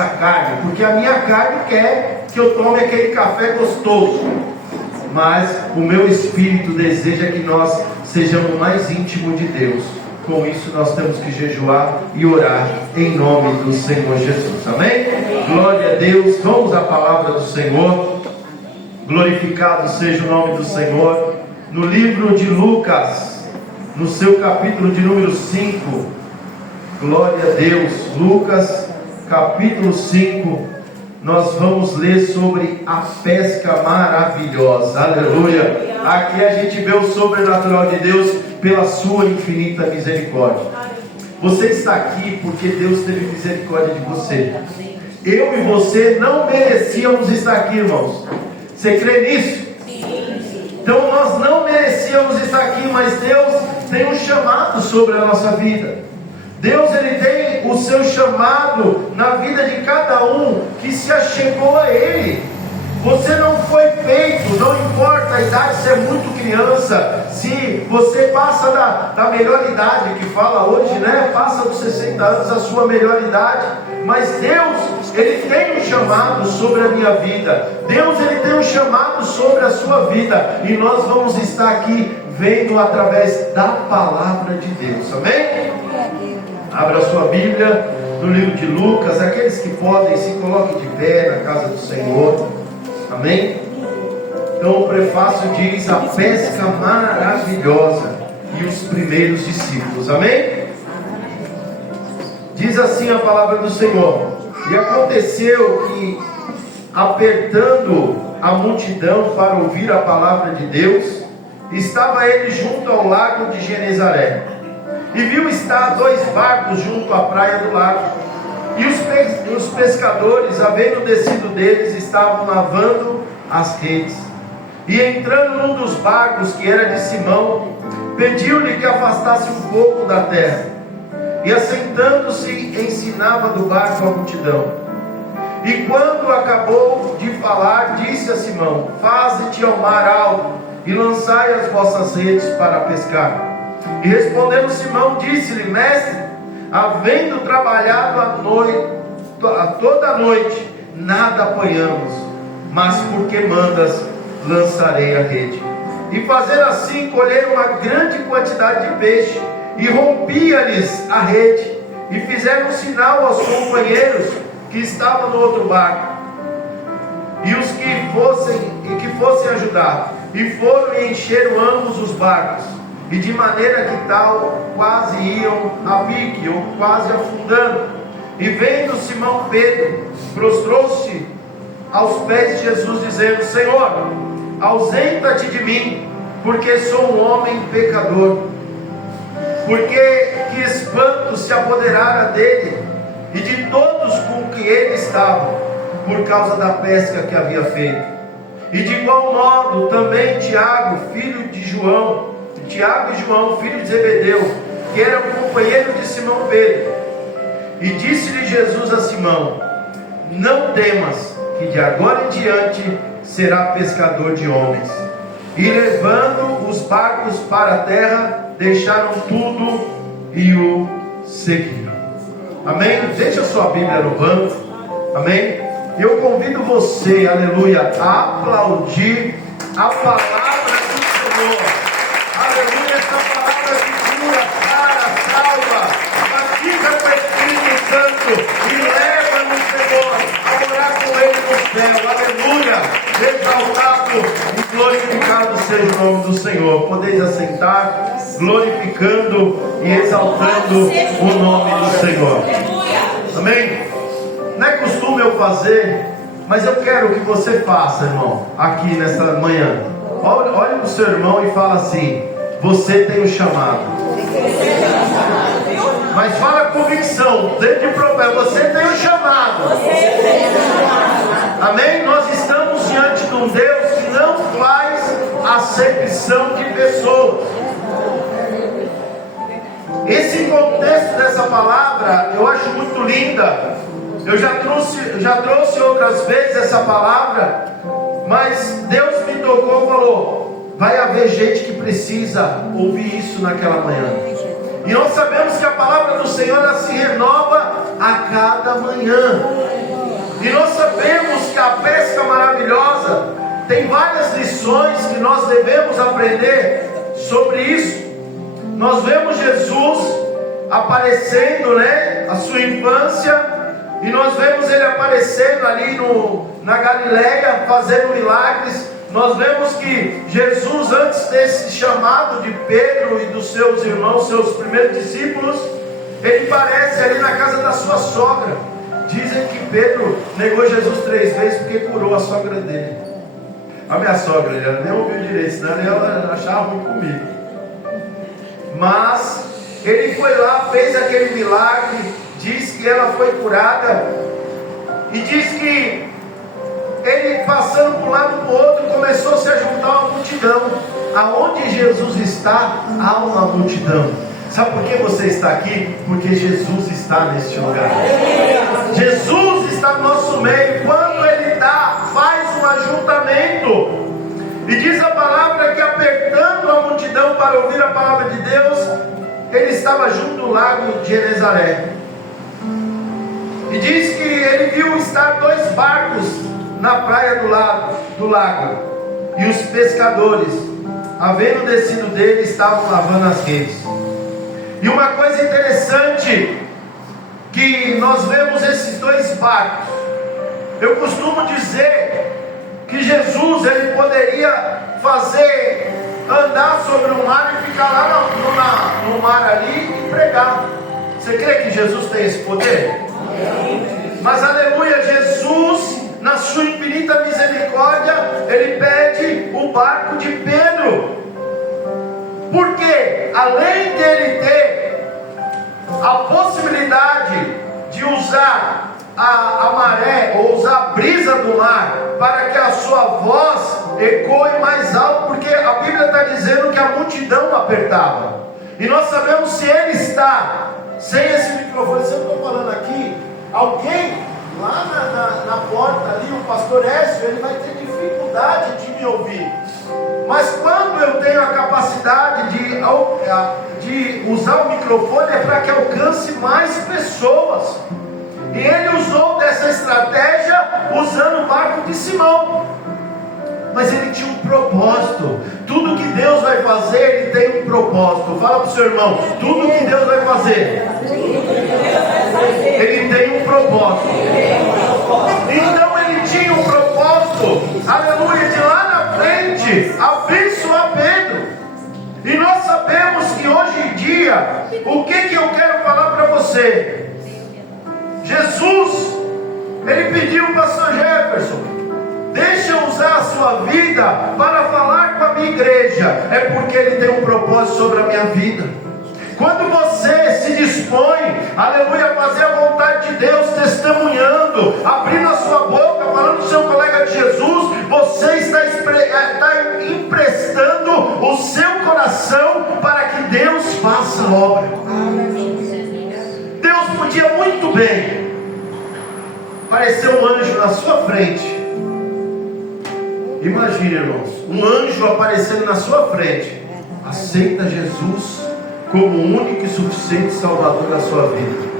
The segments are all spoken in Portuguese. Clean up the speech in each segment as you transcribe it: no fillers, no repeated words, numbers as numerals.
nossa carne, porque a minha carne quer que eu tome aquele café gostoso, mas o meu espírito deseja que nós sejamos mais íntimos de Deus. Com isso nós temos que jejuar e orar em nome do Senhor Jesus, amém? Glória a Deus. Vamos à palavra do Senhor. Glorificado seja o nome do Senhor. No livro de Lucas, no seu capítulo de número 5, glória a Deus, Lucas capítulo 5, nós vamos ler sobre a pesca maravilhosa, aleluia. Aqui a gente vê o sobrenatural de Deus pela sua infinita misericórdia. Você está aqui porque Deus teve misericórdia de você. Eu e você não merecíamos estar aqui, irmãos. Você crê nisso? Então nós não merecíamos estar aqui, mas Deus tem um chamado sobre a nossa vida. Deus, Ele tem o seu chamado na vida de cada um que se achegou a Ele. Você não foi feito, não importa a idade, se é muito criança, se você passa da melhor idade, que fala hoje, né? Passa dos 60 anos a sua melhor idade, mas Deus, Ele tem um chamado sobre a minha vida. Deus, Ele tem um chamado sobre a sua vida, e nós vamos estar aqui vendo através da palavra de Deus, amém? Abra a sua Bíblia no livro de Lucas. Aqueles que podem, se coloquem de pé na casa do Senhor, amém? Então o prefácio diz: a pesca maravilhosa e os primeiros discípulos, amém? Diz assim a palavra do Senhor: e aconteceu que, apertando a multidão para ouvir a palavra de Deus, estava ele junto ao lago de Genezaré, e viu estar 2 barcos junto à praia do lago. E os pescadores, havendo descido deles, estavam lavando as redes. E entrando num dos barcos, que era de Simão, pediu-lhe que afastasse um pouco da terra. E assentando-se, ensinava do barco a multidão. E quando acabou de falar, disse a Simão: faze-te ao mar alto, e lançai as vossas redes para pescar. E respondendo Simão, disse-lhe: mestre, havendo trabalhado toda a noite, nada apanhamos, mas porque mandas, lançarei a rede. E fazendo assim, colheram uma grande quantidade de peixe, e rompia-lhes a rede, e fizeram um sinal aos companheiros que estavam no outro barco, e os que fossem ajudar, e foram e encheram ambos os barcos, e de maneira que tal quase iam a pique, ou quase afundando. E vendo Simão Pedro, prostrou-se aos pés de Jesus, dizendo: Senhor, ausenta-te de mim, porque sou um homem pecador. Porque que espanto se apoderara dele e de todos com que ele estava, por causa da pesca que havia feito. E de igual modo também Tiago e João, filho de Zebedeu, que era companheiro de Simão Pedro. E disse-lhe Jesus a Simão: não temas, que de agora em diante será pescador de homens. E levando os barcos para a terra, deixaram tudo e o seguiram. Amém? Deixa a sua Bíblia no banco. Amém? Eu convido você, aleluia, a aplaudir a palavra do Senhor. Aleluia, essa palavra que cura, sara, salva, batiza com o Espírito Santo e leva no Senhor a morar com Ele no céu. Aleluia, exaltado e glorificado seja o nome do Senhor. Podeis assentar, glorificando e exaltando o nome do Senhor. Amém? Não é costume eu fazer, mas eu quero que você faça, irmão, aqui nesta manhã. Olhe para o seu irmão e fala assim: você tem um chamado. Mas fala com convicção, dentro de problema, você tem um chamado. Amém? Nós estamos diante de um Deus que não faz acepção de pessoas. Esse contexto dessa palavra eu acho muito linda. Eu já trouxe outras vezes essa palavra, mas Deus me tocou e falou: vai haver gente que precisa ouvir isso naquela manhã. E nós sabemos que a palavra do Senhor ela se renova a cada manhã. E nós sabemos que a pesca maravilhosa tem várias lições que nós devemos aprender sobre isso. Nós vemos Jesus aparecendo, a sua infância, e nós vemos ele aparecendo ali na Galileia, fazendo milagres. Nós vemos que Jesus, antes desse chamado de Pedro e dos seus irmãos, seus primeiros discípulos, ele aparece ali na casa da sua sogra. Dizem que Pedro negou Jesus 3 vezes porque curou a sogra dele. A minha sogra, ela nem ouviu direito, senão ela achava ruim comigo. Mas ele foi lá, fez aquele milagre, diz que ela foi curada, e diz que ele, passando para um lado para o outro, começou a se juntar uma multidão. Aonde Jesus está, há uma multidão. Sabe por que você está aqui? Porque Jesus está neste lugar. Jesus está no nosso meio. Quando Ele faz um ajuntamento, e diz a palavra que, apertando a multidão para ouvir a palavra de Deus, Ele estava junto do lago de Genezaré. E diz que ele viu estar 2 barcos na praia do lago, e os pescadores, havendo descido dele, estavam lavando as redes. E uma coisa interessante, que nós vemos esses 2 barcos. Eu costumo dizer que Jesus, ele poderia andar sobre o mar e ficar lá no mar ali e pregar. Você crê que Jesus tem esse poder? Mas aleluia, Jesus, na sua infinita misericórdia, ele pede o barco de Pedro. Porque além dele ter a possibilidade de usar a maré, ou usar a brisa do mar, para que a sua voz ecoe mais alto, porque a Bíblia está dizendo que a multidão apertava. E nós sabemos, se ele está sem esse microfone, se eu estou falando aqui, alguém lá na porta ali, o pastor Écio, ele vai ter dificuldade de me ouvir. Mas quando eu tenho a capacidade de usar o microfone, é para que alcance mais pessoas. E ele usou dessa estratégia usando o barco de Simão. Mas ele tinha um propósito. Tudo que Deus vai fazer, ele tem um propósito. Fala para o seu irmão: tudo que Deus vai fazer, ele tem um propósito. Então ele tinha um propósito, aleluia, de lá na frente abençoar Pedro. E nós sabemos que hoje em dia, o que eu quero falar para você? Jesus, ele pediu ao pastor Jefferson: deixa eu usar a sua vida para falar com a minha igreja. É porque ele tem um propósito sobre a minha vida. Quando você se dispõe, aleluia, a fazer a vontade de Deus, testemunhando, abrindo a sua boca, falando do seu colega de Jesus, você está emprestando o seu coração para que Deus faça a obra. Deus podia muito bem aparecer um anjo na sua frente. Imagine, irmãos, um anjo aparecendo na sua frente. Aceita Jesus como o único e suficiente Salvador da sua vida.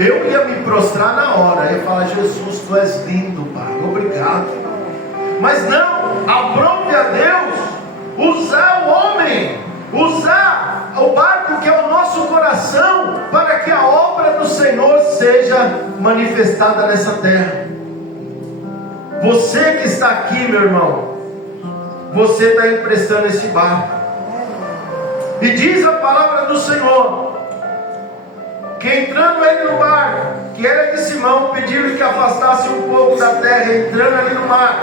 Eu ia me prostrar na hora, eu ia falar: Jesus, tu és lindo, Pai, obrigado. Mas não, aprove a Deus usar o homem, usar o barco que é o nosso coração, para que a obra do Senhor seja manifestada nessa terra. Você que está aqui, meu irmão, você está emprestando esse barco. E diz a palavra do Senhor que, entrando ele no barco, que era de Simão, pediram que afastasse um pouco da terra, entrando ali no mar,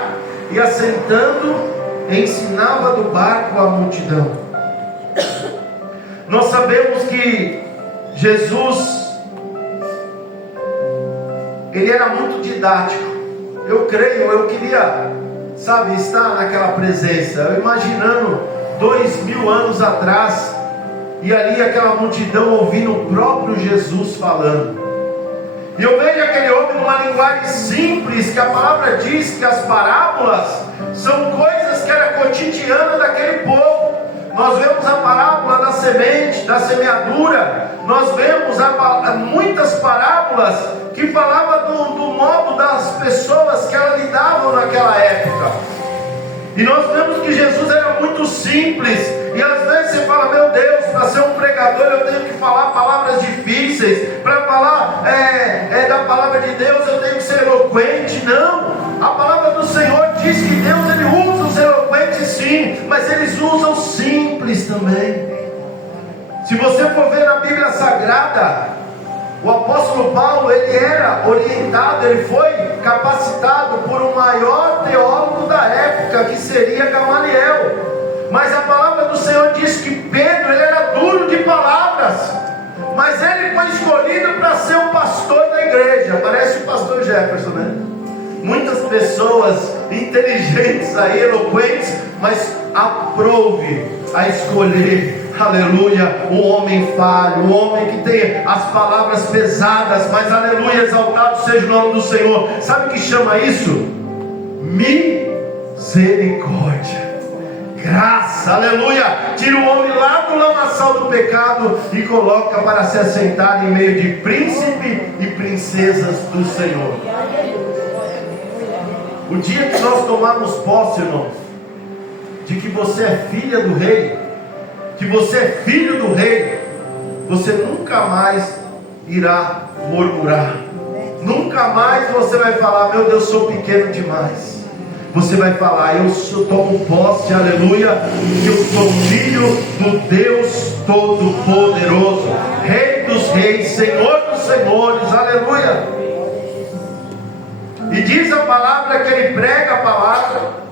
e assentando, ensinava do barco a multidão. Nós sabemos que Jesus, ele era muito didático. Eu creio, eu queria, estar naquela presença, eu imaginando 2000 anos atrás, e ali aquela multidão ouvindo o próprio Jesus falando. E eu vejo aquele homem numa linguagem simples, que a palavra diz que as parábolas são coisas que era cotidiana daquele povo. Nós vemos a parábola da semente, da semeadura. Nós vemos muitas parábolas que falavam do modo das pessoas E nós vemos que Jesus era muito simples. E às vezes você fala, meu Deus, para ser um pregador eu tenho que falar palavras difíceis. Para falar da palavra de Deus eu tenho que ser eloquente. Não, a palavra do Senhor diz que Deus ele usa os eloquentes sim, mas eles usam simples também. Se você for ver na Bíblia Sagrada, o apóstolo Paulo, ele era orientado, ele foi capacitado por um maior teólogo da época, que seria Gamaliel. Mas a palavra do Senhor diz que Pedro, ele era duro de palavras, mas ele foi escolhido para ser o pastor da igreja. Parece o pastor Jefferson, né? Muitas pessoas inteligentes aí, eloquentes, mas aprove a escolher, aleluia, um homem falho, um homem que tem as palavras pesadas, mas aleluia, exaltado seja o nome do Senhor. Sabe o que chama isso? Misericórdia, graça, aleluia. Tira o homem lá do lamaçal do pecado e coloca para se assentar em meio de príncipe e princesas do Senhor. O dia que nós tomarmos posse, irmãos, de que você é filha do rei, que você é filho do rei, você nunca mais irá murmurar, nunca mais você vai falar, meu Deus, sou pequeno demais. Você vai falar, eu tomo posse, aleluia, que eu sou filho do Deus Todo-Poderoso, Rei dos Reis, Senhor dos Senhores, aleluia. E diz a palavra que ele prega a palavra,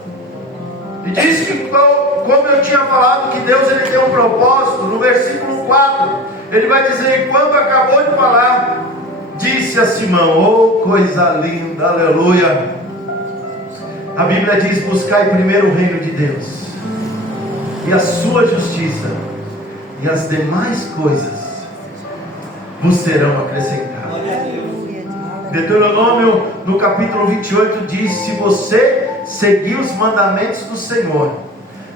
e diz que, como eu tinha falado, que Deus ele tem um propósito. No versículo 4 ele vai dizer, quando acabou de falar, disse a Simão, oh coisa linda, aleluia. A Bíblia diz, buscai primeiro o reino de Deus e a sua justiça, e as demais coisas vos serão acrescentadas. Deuteronômio no capítulo 28 diz, se você seguir os mandamentos do Senhor,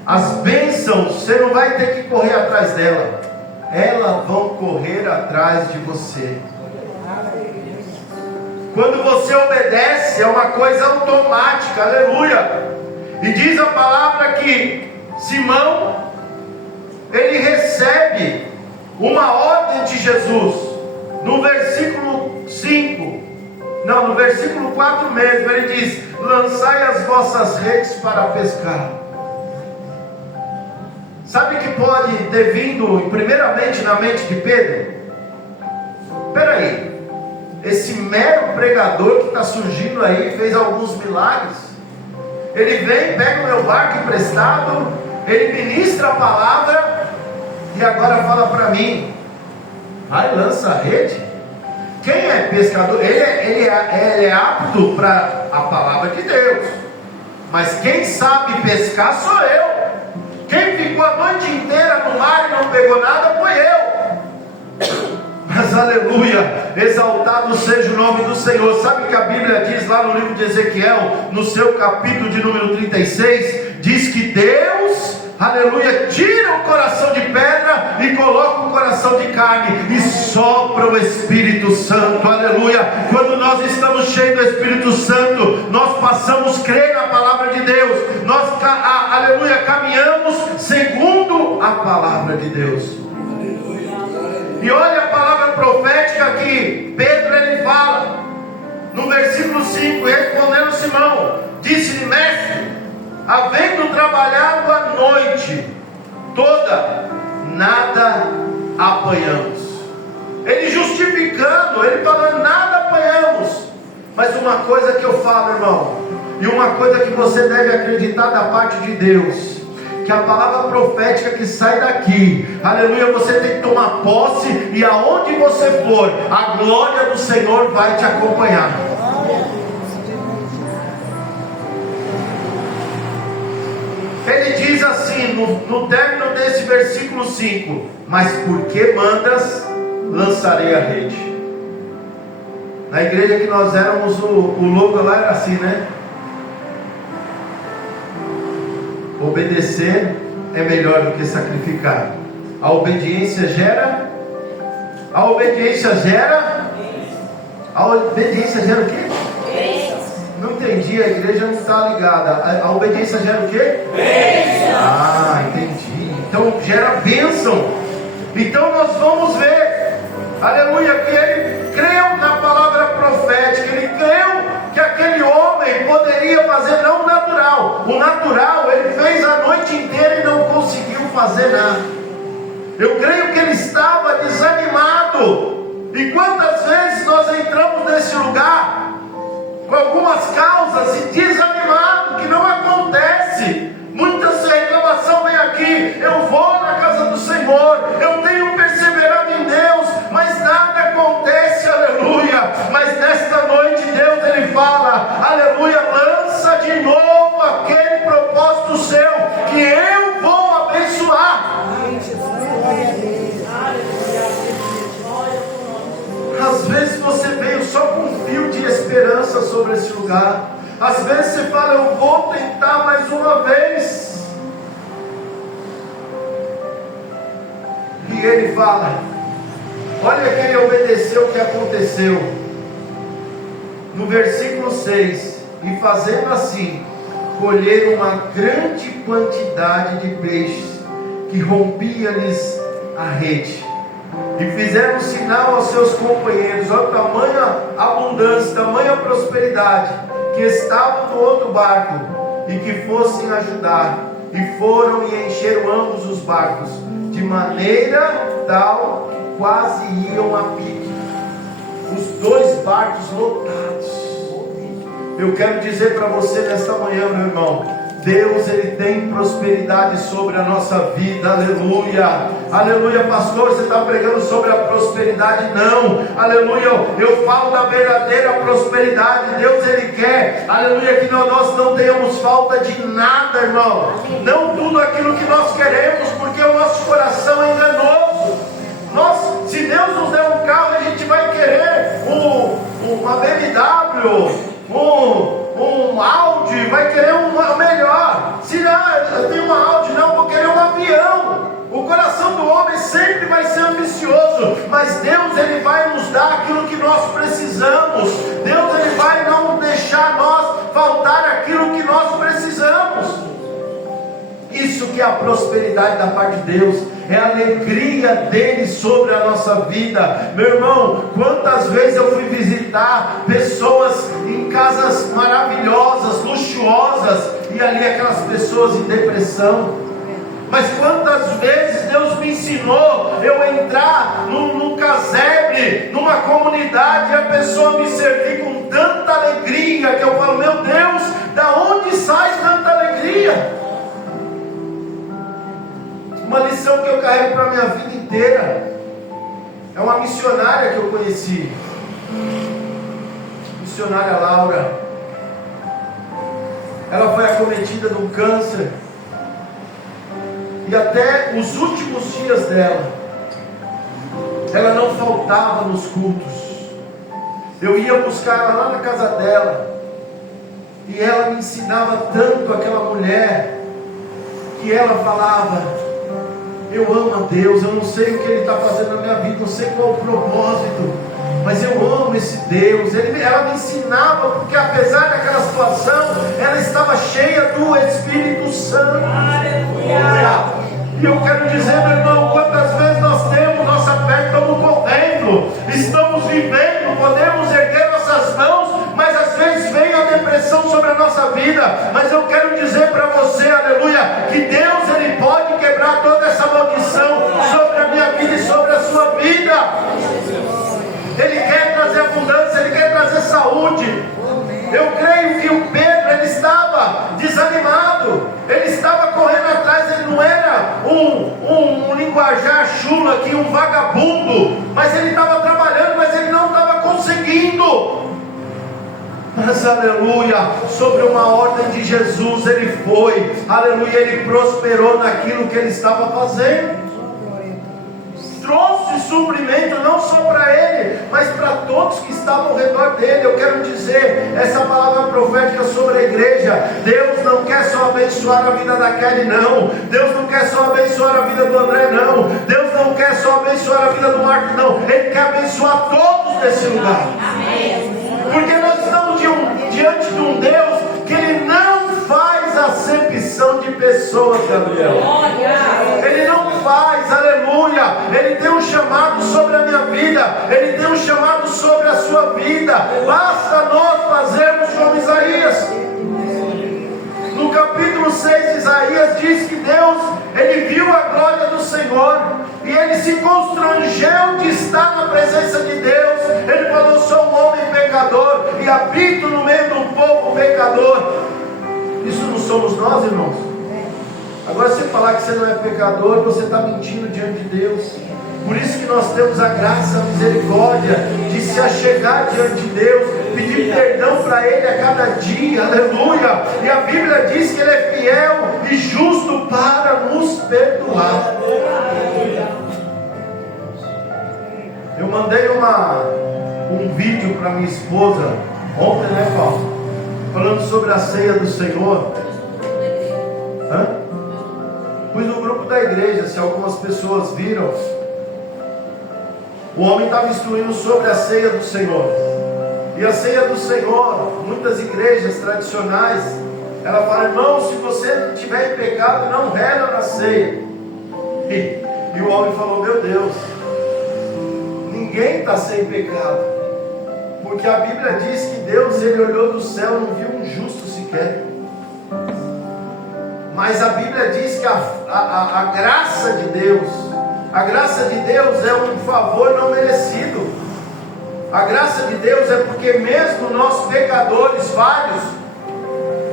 as bênçãos, você não vai ter que correr atrás dela, elas vão correr atrás de você. Quando você obedece, é uma coisa automática, aleluia. E diz a palavra que Simão, ele recebe uma ordem de Jesus, no versículo 5, não, no versículo 4 mesmo, ele diz, lançai as vossas redes para pescar. Sabe que pode ter vindo primeiramente na mente de Pedro? Espera aí, esse mero pregador que está surgindo aí, fez alguns milagres, ele vem, pega o meu barco emprestado, ele ministra a palavra, e agora fala para mim, vai, lança a rede. Quem é pescador? Ele é apto para a palavra de Deus, mas quem sabe pescar sou eu. Quem ficou a noite inteira no mar e não pegou nada foi eu. Mas aleluia, exaltado seja o nome do Senhor. Sabe o que a Bíblia diz lá no livro de Ezequiel, no seu capítulo de número 36, diz que Deus, aleluia, tira o coração de pedra e coloca o coração de carne e sopra o Espírito Santo, aleluia. Quando nós estamos cheios do Espírito Santo, nós passamos a crer na palavra de Deus, nós, aleluia, caminhamos segundo a palavra de Deus. E olha a palavra profética que Pedro ele fala, no versículo 5, respondendo Simão, disse-lhe, mestre, havendo trabalhado a noite toda, nada apanhamos. Ele justificando, ele falando, nada apanhamos. Mas uma coisa que eu falo, irmão, e uma coisa que você deve acreditar da parte de Deus, que a palavra profética que sai daqui, aleluia, você tem que tomar posse, e aonde você for, a glória do Senhor vai te acompanhar. Ele diz assim, no término desse versículo 5, mas por que mandas, lançarei a rede. Na igreja que nós éramos, o logo lá era assim, né? Obedecer é melhor do que sacrificar. A obediência gera o quê? Não entendi. dia a igreja não está ligada. A obediência gera o quê? Bênção. Ah, entendi. Então gera bênção. Então nós vamos ver, aleluia, que ele creu na palavra profética. Ele creu que aquele homem poderia fazer não o natural. O natural ele fez a noite inteira e não conseguiu fazer nada. Eu creio que ele estava desanimado. E quantas vezes nós entramos nesse lugar com algumas causas e desanimado, que não acontece. Muitas reclamações vêm aqui. Eu vou na casa do Senhor, eu tenho perseverado em Deus, mas nada acontece, aleluia. Mas nesta noite Deus ele fala, aleluia, lança de novo aquele propósito seu, que eu vou abençoar. Às vezes você veio só com um fio de esperança sobre esse lugar. Às vezes você fala, eu vou tentar mais uma vez. E ele fala, olha que ele obedeceu o que aconteceu. No versículo 6, e fazendo assim, colheram uma grande quantidade de peixes, que rompia-lhes a rede. E fizeram sinal aos seus companheiros, ó, tamanha abundância, tamanha prosperidade, que estavam no outro barco, e que fossem ajudar. E foram e encheram ambos os barcos, de maneira tal que quase iam a pique. Os dois barcos lotados. Eu quero dizer para você nesta manhã, meu irmão, Deus ele tem prosperidade sobre a nossa vida, aleluia, aleluia. Pastor, você está pregando sobre a prosperidade? Não, aleluia, eu falo da verdadeira prosperidade. Deus ele quer, aleluia, que nós não tenhamos falta de nada, irmão. Não tudo aquilo que nós queremos, porque o nosso coração é enganoso. Se Deus nos der um carro, a gente vai querer uma BMW, um Audi, vai querer uma melhor. Se eu tenho uma Audi, não, vou querer um avião. O coração do homem sempre vai ser ambicioso, mas Deus ele vai nos dar aquilo que nós precisamos. Deus ele vai não deixar nós faltar aquilo que nós precisamos. Isso que é a prosperidade da parte de Deus, é a alegria dele sobre a nossa vida. Meu irmão, quantas vezes eu fui visitar pessoas em casas maravilhosas, luxuosas, e ali aquelas pessoas em depressão. Mas quantas vezes Deus me ensinou eu entrar num casebre, numa comunidade, e a pessoa me servir com tanta alegria, que eu falo, meu Deus, da onde sai tanta alegria? Uma lição que eu carrego para a minha vida inteira é uma missionária que eu conheci, missionária Laura. Ela foi acometida de um câncer, e até os últimos dias dela, ela não faltava nos cultos. Eu ia buscar ela lá na casa dela, e ela me ensinava tanto, aquela mulher, que ela falava, eu amo a Deus, eu não sei o que Ele está fazendo na minha vida, não sei qual o propósito, mas eu amo esse Deus. Ela me ensinava, porque apesar daquela situação, ela estava cheia do Espírito Santo. Aleluia. E eu quero dizer, meu irmão, quantas vezes nós temos nossa fé, estamos correndo, estamos vivendo, podemos erguer nossas mãos, mas às vezes vem a depressão sobre a nossa vida. Mas eu quero dizer para você, aleluia, que Deus ele pode quebrar toda essa maldição sobre a minha vida e sobre a sua vida. Ele quer trazer abundância, ele quer trazer saúde. Eu creio que o Pedro ele estava desanimado, ele estava correndo atrás, ele não era um linguajar chulo aqui, um vagabundo, mas ele estava trabalhando, mas ele não estava conseguindo. Mas aleluia, sobre uma ordem de Jesus ele foi, aleluia, ele prosperou naquilo que ele estava fazendo. Trouxe suprimento não só para ele, mas para todos que estavam ao redor dele. Eu quero dizer, essa palavra profética sobre a igreja, Deus não quer só abençoar a vida da Kelly, não. Deus não quer só abençoar a vida do André, não. Deus não quer só abençoar a vida do Marcos, não. Ele quer abençoar todos nesse lugar. Porque nós estamos diante de um Deus pessoas, Gabriel. Ele não faz, aleluia. Ele tem um chamado sobre a minha vida. Ele tem um chamado sobre a sua vida. Basta nós fazermos como Isaías. No capítulo 6, Isaías diz que Deus, ele viu a glória do Senhor e ele se constrangeu de estar na presença de Deus. Ele falou: sou um homem pecador e habito no meio do povo pecador. Isso não somos nós, irmãos? Agora, se você falar que você não é pecador, você está mentindo diante de Deus. Por isso que nós temos a graça, a misericórdia de se achegar diante de Deus, pedir perdão para Ele a cada dia, aleluia. E a Bíblia diz que Ele é fiel e justo para nos perdoar. Eu mandei um vídeo para minha esposa ontem, né, Paulo? Falando sobre a ceia do Senhor. Pus no grupo da igreja, se algumas pessoas viram. O homem estava instruindo sobre a ceia do Senhor. E a ceia do Senhor, muitas igrejas tradicionais, ela fala: irmão, se você tiver em pecado, não rela na ceia. E o homem falou: meu Deus, ninguém está sem pecado, porque a Bíblia diz que Deus, ele olhou do céu e não viu um justo sequer. Mas a Bíblia diz que a graça de Deus, a graça de Deus é um favor não merecido. A graça de Deus é porque mesmo nós pecadores falhos,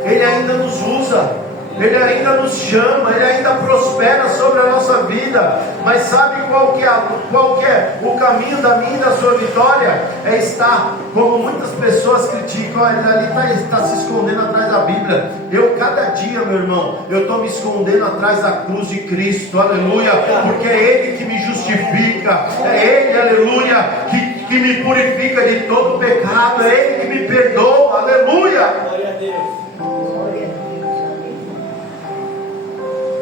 Ele ainda nos usa, Ele ainda nos chama, Ele ainda prospera sobre a nossa vida. Mas sabe qual que é o caminho da minha e da sua vitória? É estar, como muitas pessoas criticam: ele ali está se escondendo atrás da Bíblia. Eu, cada dia, meu irmão, eu estou me escondendo atrás da cruz de Cristo, aleluia, porque é Ele que me justifica, é Ele, aleluia, que me purifica de todo pecado, é Ele que me perdoa, aleluia. Glória a Deus.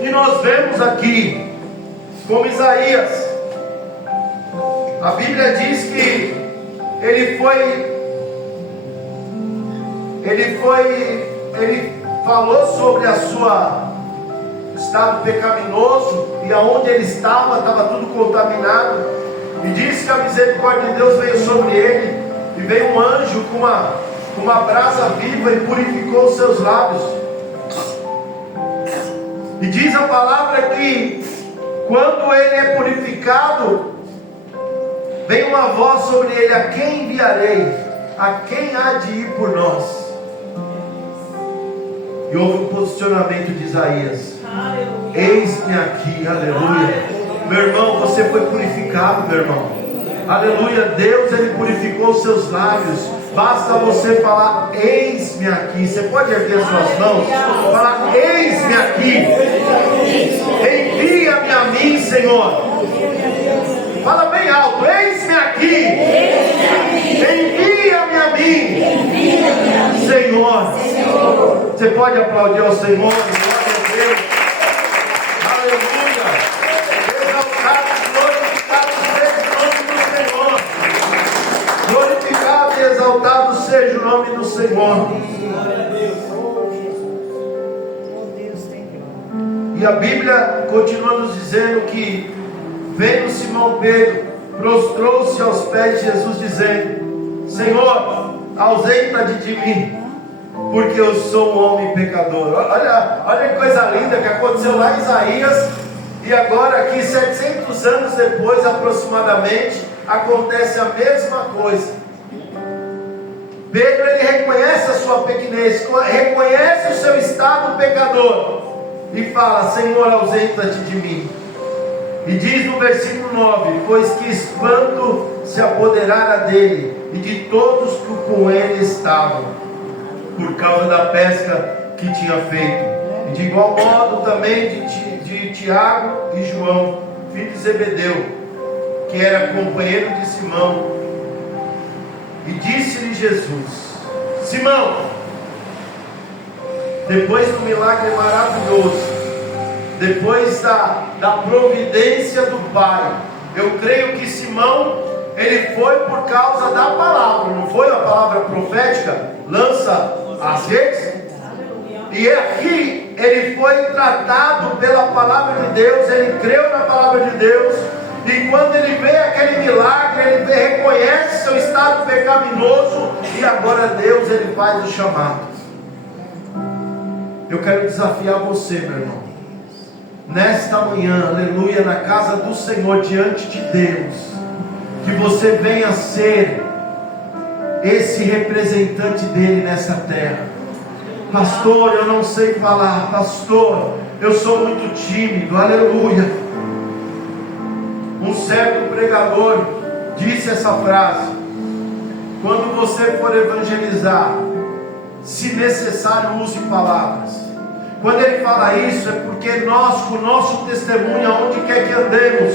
E nós vemos aqui, como Isaías, a Bíblia diz que ele falou sobre a sua estado pecaminoso, e aonde ele estava tudo contaminado, e diz que a misericórdia de Deus veio sobre ele, e veio um anjo com uma brasa viva e purificou os seus lábios. E diz a palavra que quando ele é purificado, vem uma voz sobre ele: a quem enviarei? A quem há de ir por nós? E houve um posicionamento de Isaías: eis-me aqui, aleluia. Meu irmão, você foi purificado, meu irmão, aleluia. Deus, ele purificou os seus lábios. Basta você falar: eis-me aqui. Você pode erguer suas mãos, falar: eis-me aqui, envia-me a mim, Senhor. Fala bem alto: eis-me aqui, envia-me a mim, Senhor. Você pode aplaudir ao Senhor? Glória a Deus, aleluia. Exaltado, glorificado seja o nome do Senhor. Glorificado e exaltado seja o nome do Senhor. E a Bíblia continua nos dizendo que, vendo Simão Pedro, prostrou-se aos pés de Jesus, dizendo: Senhor, ausenta-te de mim, porque eu sou um homem pecador. Olha que coisa linda que aconteceu lá em Isaías, e agora aqui, 700 anos depois aproximadamente, acontece a mesma coisa. Pedro, ele reconhece a sua pequenez, reconhece o seu estado pecador, e fala: Senhor, ausenta-te de mim. E diz no versículo 9: pois que espanto se apoderara dele e de todos que com ele estavam, por causa da pesca que tinha feito. E de igual modo também de Tiago e João, filho de Zebedeu, que era companheiro de Simão. E disse-lhe Jesus: Simão, depois do milagre maravilhoso, depois da providência do Pai, eu creio que Simão, ele foi por causa da palavra, não foi a palavra profética: lança as redes. E aqui ele foi tratado pela palavra de Deus, ele creu na palavra de Deus, e quando ele vê aquele milagre, ele reconhece seu estado pecaminoso, e agora Deus, ele faz o chamado. Eu quero desafiar você, meu irmão, nesta manhã, aleluia, na casa do Senhor, diante de Deus, que você venha ser esse representante dele nessa terra. Pastor, eu não sei falar. Pastor, eu sou muito tímido. Aleluia. Um certo pregador disse essa frase: quando você for evangelizar, se necessário, use palavras. Quando ele fala isso, é porque nós, com o nosso testemunho, aonde quer que andemos,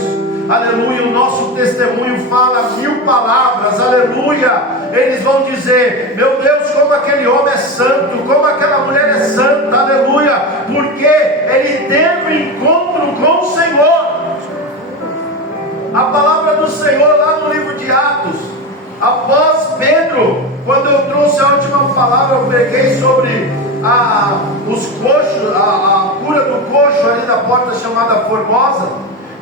aleluia, o nosso testemunho fala 1000 palavras, aleluia. Eles vão dizer: meu Deus, como aquele homem é santo, como aquela mulher é santa, aleluia, porque ele teve um encontro com o Senhor. A palavra do Senhor lá no livro de Atos, após Pedro, quando eu trouxe a última palavra, eu preguei sobre os coxos, a cura do coxo ali da porta chamada Formosa,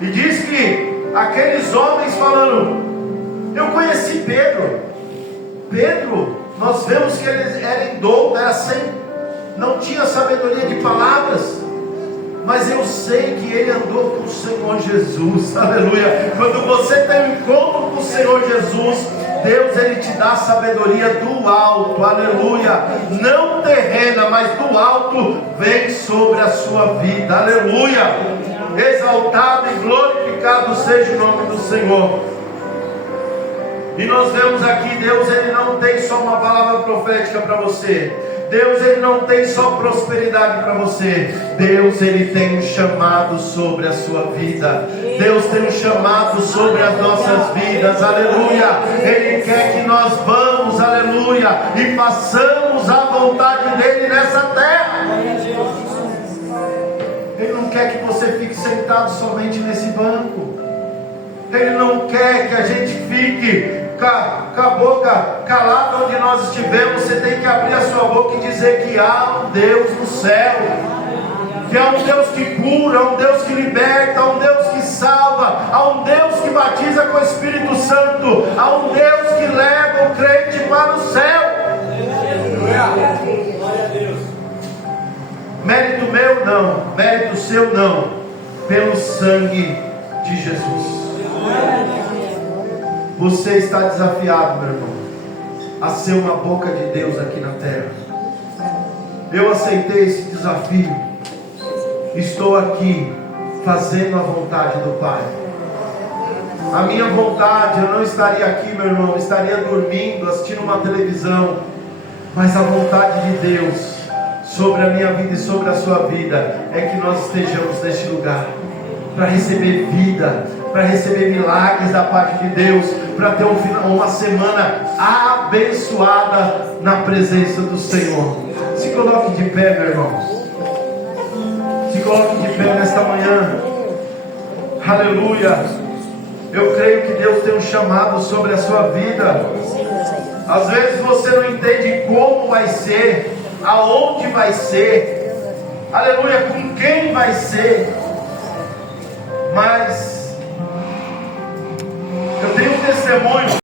e diz que aqueles homens falando: eu conheci Pedro, nós vemos que ele era indouto, não tinha sabedoria de palavras, mas eu sei que ele andou com o Senhor Jesus, aleluia. Quando você tem um encontro com o Senhor Jesus, Deus, ele te dá sabedoria do alto, aleluia, não terrena, mas do alto, vem sobre a sua vida, aleluia. Exaltado e glorificado seja o nome do Senhor. E nós vemos aqui, Deus, ele não tem só uma palavra profética para você. Deus, ele não tem só prosperidade para você. Deus, ele tem um chamado sobre a sua vida. Deus tem um chamado sobre as nossas vidas, aleluia. Ele quer que nós vamos, aleluia, e façamos a vontade dele nessa terra. Ele não quer que você fique sentado somente nesse banco. Ele não quer que a gente fique com a boca calada onde nós estivemos. Você tem que abrir a sua boca e dizer que há um Deus no céu, que há um Deus que cura, há um Deus que liberta, há um Deus que salva, há um Deus que batiza com o Espírito Santo, há um Deus que leva o crente para o céu. Mérito meu não, mérito seu não, pelo sangue de Jesus. Você está desafiado, meu irmão, a ser uma boca de Deus aqui na terra. Eu aceitei esse desafio. Estou aqui fazendo a vontade do Pai. A minha vontade, eu não estaria aqui, meu irmão, estaria dormindo, assistindo uma televisão. Mas a vontade de Deus sobre a minha vida e sobre a sua vida é que nós estejamos neste lugar para receber vida, para receber milagres da parte de Deus, para ter uma semana abençoada na presença do Senhor. Se coloque de pé, meu irmão. Se coloque de pé nesta manhã. Aleluia. Eu creio que Deus tem um chamado sobre a sua vida. Às vezes você não entende como vai ser, aonde vai ser, aleluia, com quem vai ser, mas eu tenho um testemunho